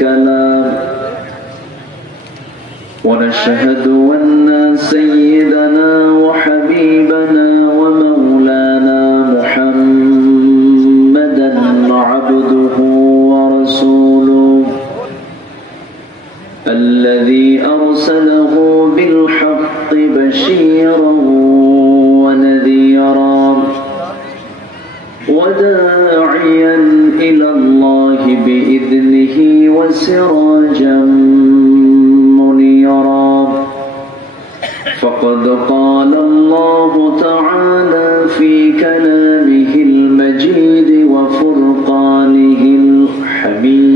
الكلام ونشهد أن سيدنا و وسراجا منيرا. فقد قال الله تعالى في كلامه المجيد وفرقانه الحميد.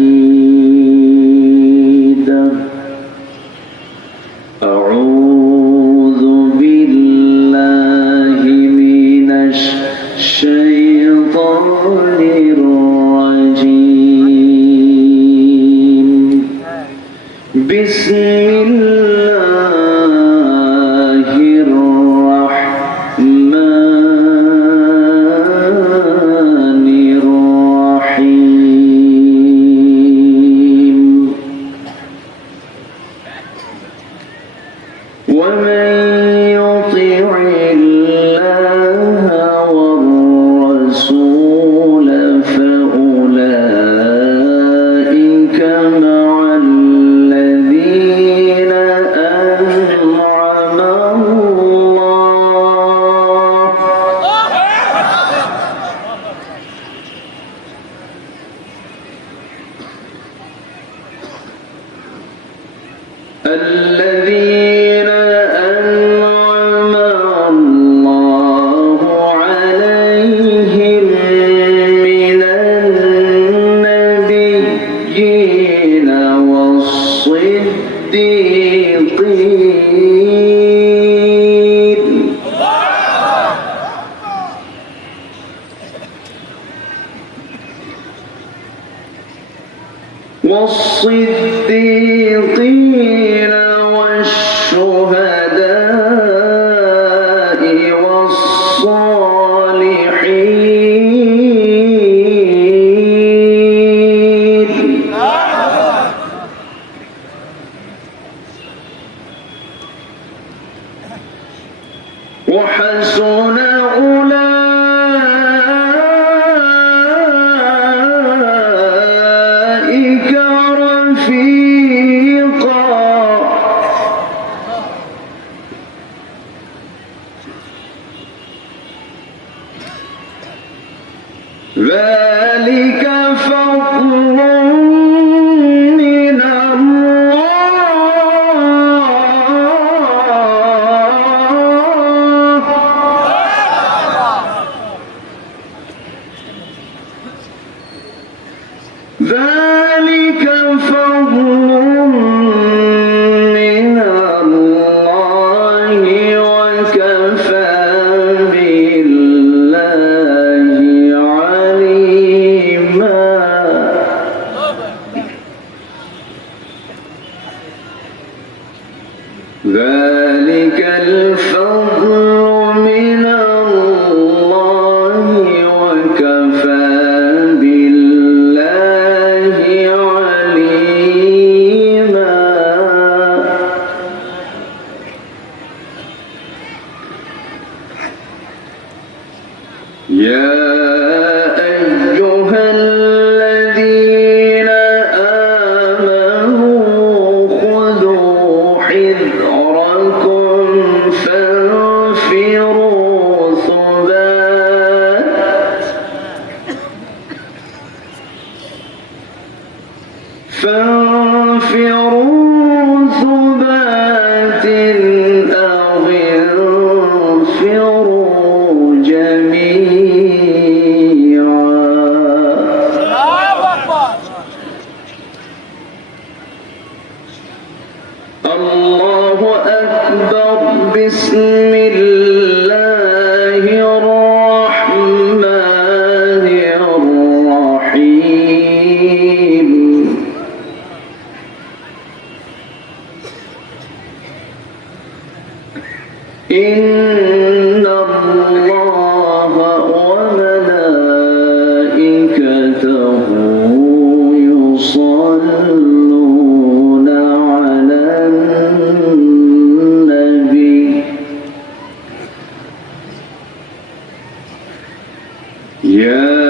الذي ذلك فضل باسمه Yeah.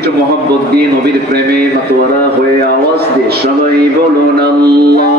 অর্পিত মহব্বত দিয়ে নবীর প্রেমে মাতোয়ারা হয়ে আওয়াজ দিয়ে সবাই বলুন আল্লাহ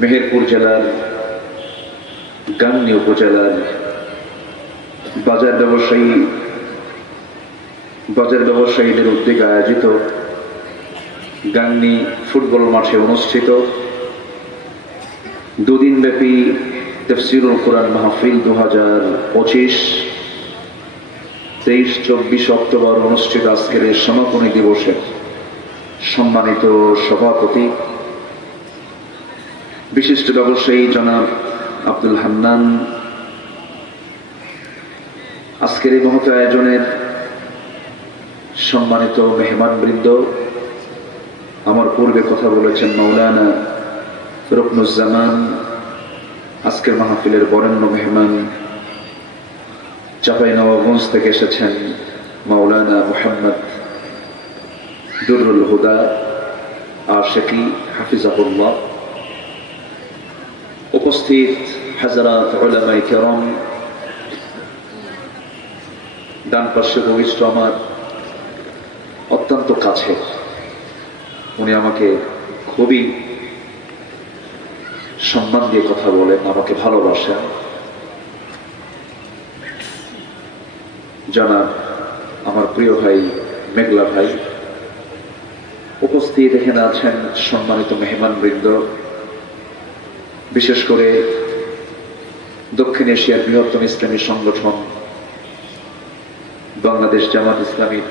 মেহেরপুর জেলার, গাংনী উপজেলার বাজার ব্যবসায়ী, বাজার ব্যবসায়ীদের উদ্যোগে আয়োজিত গাংনী ফুটবল মাঠে অনুষ্ঠিত দুদিনব্যাপী তফসিরুল কোরআন মাহফিল দু হাজার পঁচিশ, তেইশ, চব্বিশ অক্টোবর অনুষ্ঠিত আজকের সমাপনী দিবসের সম্মানিত সভাপতি বিশিষ্ট ব্যবসায়ী জনাব আব্দুল হান্নান। আজকের এই মহত আয়োজনের সম্মানিত মেহমানবৃন্দ, আমার পূর্বে কথা বলেছেন মৌলানা রুকনুজ্জামান, আজকের মাহফিলের বরেণ্য মেহমান চাপাই নবাবগঞ্জ থেকে এসেছেন মাওলানা মোহাম্মদ দুরুল হুদা, আশেকি হাফিজাহুল্লাহ। উপস্থিত হাজারাত ওলামাই কেরম। ডান পাশে বহিষ্ঠ আমার অত্যন্ত কাছে। উনি আমাকে খুবই সম্মান দিয়ে কথা বলেন, আমাকে ভালোবাসেন। জানাব, আমার প্রিয় ভাই, মেঘলা ভাই, উপস্থিত এখানে আছেন সম্মানিত মেহমান বৃন্দ বিশেষ করে দক্ষিণ এশিয়ার বৃহত্তম ইসলামী সংগঠন, বাংলাদেশ জামাত ইসলামীর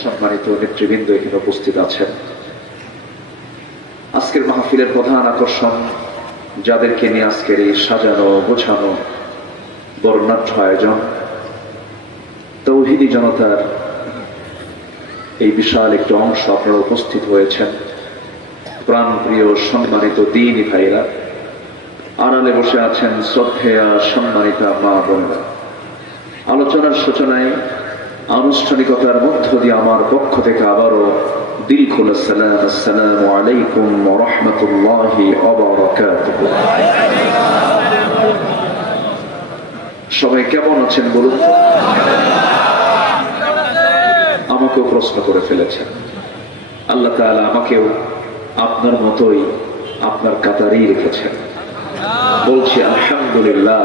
সম্মানিত নেতৃবৃন্দ এখানে উপস্থিত আছেন। আজকের মাহফিলের প্রধান আকর্ষণ যাদেরকে নিয়ে আজকের এই সাজানো, গোছানো, বর্ণাঢ্য আয়োজন, তৌহিদি জনতার এই বিশাল একটি অংশ আপনারা উপস্থিত হয়েছেন। প্রাণপ্রিয়, সম্মানিত দিনী ভাইরা আড়ালে বসে আছেন শ্রদ্ধেয়া সম্মানিতা মা বোনেরা। আলোচনার সূচনায় আনুষ্ঠানিকতার মধ্য দিয়ে আমার পক্ষ থেকে আবারও দিল খোলা সালাম, আসসালামু আলাইকুম রহমতুল্লাহি সবাই কেমন আছেন বলুন আমাকেও প্রশ্ন করে ফেলেছেন। আল্লাহ তাআলা আমাকেও আপনার মতোই আপনার কাতারেই রেখেছেন। বলছি, আলহামদুলিল্লাহ।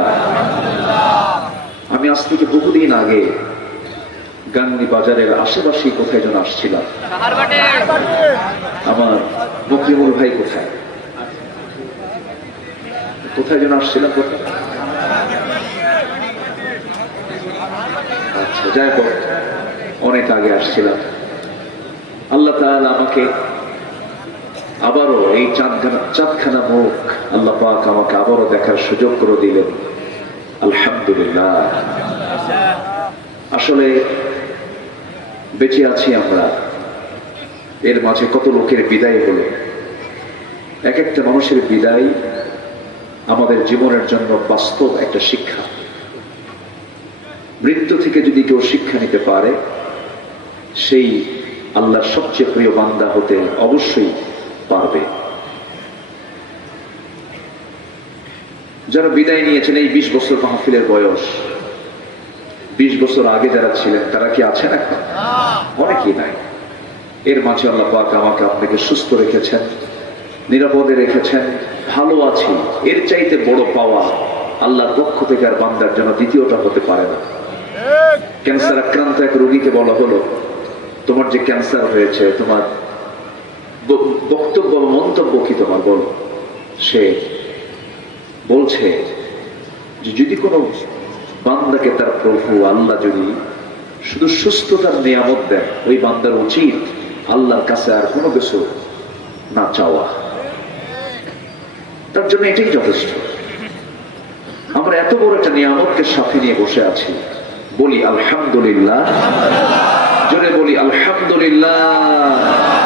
আমি আজ থেকে বহুদিন আগে গান্ধী বাজারের আশেপাশে কোথায় যেন আসছিলাম। আমার মকরিমুল ভাই কোথায়? কোথায় যেন আসছিলাম কোথায় আচ্ছা যাই হোক, অনেক আগে আসছিলাম। আল্লাহ তাআলা আমাকে আবারও এই চাঁদখানা চাঁদখানা মুখ আল্লাহ পাক আমাকে আবারও দেখার সুযোগ করে দিলেন। আলহামদুলিল্লাহ। আসলে বেঁচে আছি আমরা। এর মাঝে কত লোকের বিদায় হলো। এক একটা মানুষের বিদায় আমাদের জীবনের জন্য বাস্তব একটা শিক্ষা। মৃত্যু থেকে যদি কেউ শিক্ষা নিতে পারে, সেই আল্লাহর সবচেয়ে প্রিয় বান্দা হতে অবশ্যই পারবে। যারা বিদায় নিয়েছেন এই বিশ বছর মাহফিলের বয়স বিশ বছর আগে যারা ছিলেন তারা কি আছেন এখন? অনেকেই নাই। এর মাঝে আল্লাহ পাক আমাকে আপনাকে সুস্থ রেখেছেন নিরাপদে রেখেছেন ভালো আছি। এর চাইতে বড় পাওয়া আল্লাহর পক্ষ থেকে আর বান্দার জন্য দ্বিতীয়টা হতে পারে না। ক্যান্সার আক্রান্ত এক রোগীকে বলা হলো তোমার যে ক্যান্সার হয়েছে তোমার বক্তব্য মন্তব্য কি তোমার? বলো। সে বলছে যে যদি কোনো বান্দাকে তার প্রভু, আল্লাহ যদি শুধু সুস্থতার নিয়ামত দেন, ওই বান্দার উচিত আল্লাহর কাছে আর কোনো কিছু না চাওয়া। তার জন্য এটাই যথেষ্ট। আমরা এত বড় একটা নিয়ামতকে সাথে নিয়ে বসে আছি। বলি আলহামদুলিল্লাহ। জোরে বলি আলহামদুলিল্লাহ।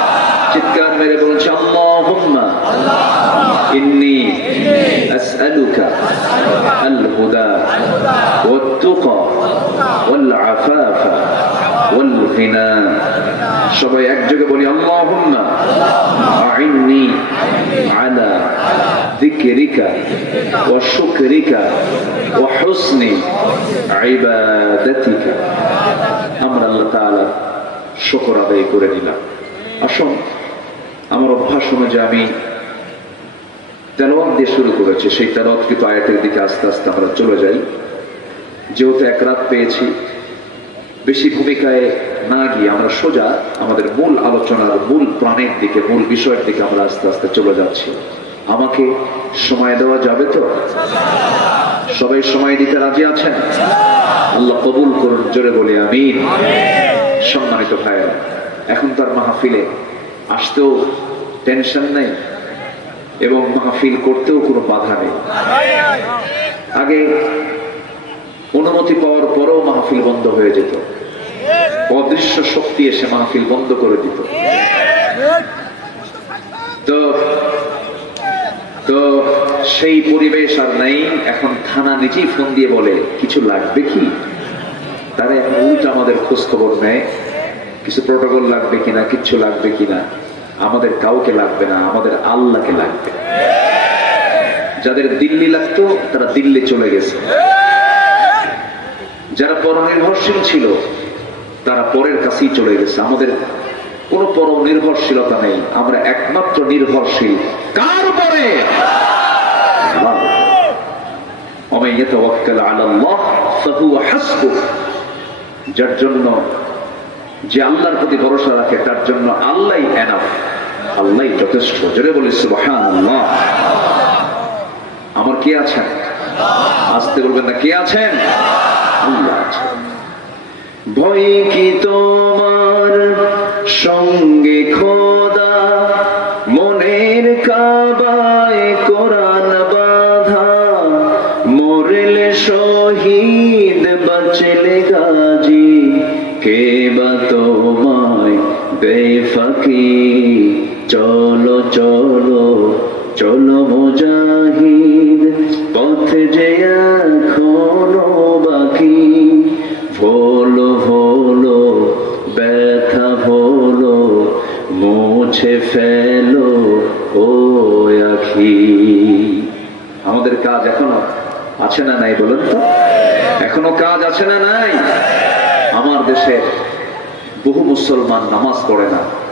চিৎকার মেরে বলছে আল্লাহুম্মা ইন্নি আসআলুকা আল হুদা والتقى والعفاف والغنى সবাই একযোগে বলি আল্লাহুম্মা আইন্নি আলা ذكرك وشكرك وحسن عبادتك আমরা আল্লাহ তাআলা শুকর আদায় করে নিলাম আসুন আমার অভ্যাস অনুযায়ী আমি তেলাওয়াত দিয়ে শুরু করেছি। সেই তেলাওয়াতকৃত আয়াতের দিকে আস্তে আস্তে আমরা চলে যাই। যেহেতু এক রাত পেয়েছি, বেশি ভূমিকায় না গিয়ে আমরা সোজা আমাদের মূল আলোচনার মূল প্রাণের দিকে, মূল বিষয়ের দিকে আমরা আস্তে আস্তে চলে যাচ্ছি। আমাকে সময় দেওয়া যাবে তো? সবাই সময় দিতে রাজি আছেন? আল্লাহ কবুল করুন, জোরে বলে আমিন। সম্মানিত ভাইয়েরা, এখন তার মাহফিলে আসতেও টেনশন নেই এবং মাহফিল করতেও কোনো বাধা নেই। আগে অনুমতি পাওয়ার পরেও মাহফিল বন্ধ হয়ে যেত। অদৃশ্য শক্তি এসে মাহফিল বন্ধ করে দিত। তো তো সেই পরিবেশ আর নাই। এখন থানা নিজেই ফোন দিয়ে বলে, কিছু লাগবে কি? তারা এখন উল্টা আমাদের খোঁজ খবর নেয়, কিছু প্রোটোকল লাগবে কিনা, কিচ্ছু লাগবে কিনা? আমাদের কাউকে লাগবে না, আমাদের আল্লাহকে লাগবে। যাদের দিল্লি লাগতো, তারা দিল্লি চলে গেছে। যারা পরনির্ভরশীল ছিল, তারা পরের কাছেই চলে গেছে। আমাদের কোনো পরনির্ভরশীলতা নেই। আমরা একমাত্র নির্ভরশীল। কার পরে যার জন্য যে আল্লাহর প্রতি ভরসা রাখে, তার জন্য আল্লাহ আল্লাহ যথেষ্ট। জোরে বলি আমার কে আছেন? আসতে বলবেন না, কে আছেন? ভয় কি তোমার? সঙ্গে খোদা, মনের কাবায় কোরআন বাধা, মরলে শহীদ বাঁচলে গাজী, কে বা তোমায়, বেফাকি। চলো চলো চলো মুজাহিদ, পথ যে এখনও বাকি। ভোলো ভোলো, ব্যথা ভোলো, মুছে ফেলো, ও আখি। আমাদের কাজ এখনও আছে না নাই বলুন তো? এখনও কাজ আছে না নাই? আমার দেশে বহু মুসলমান নামাজ পড়ে না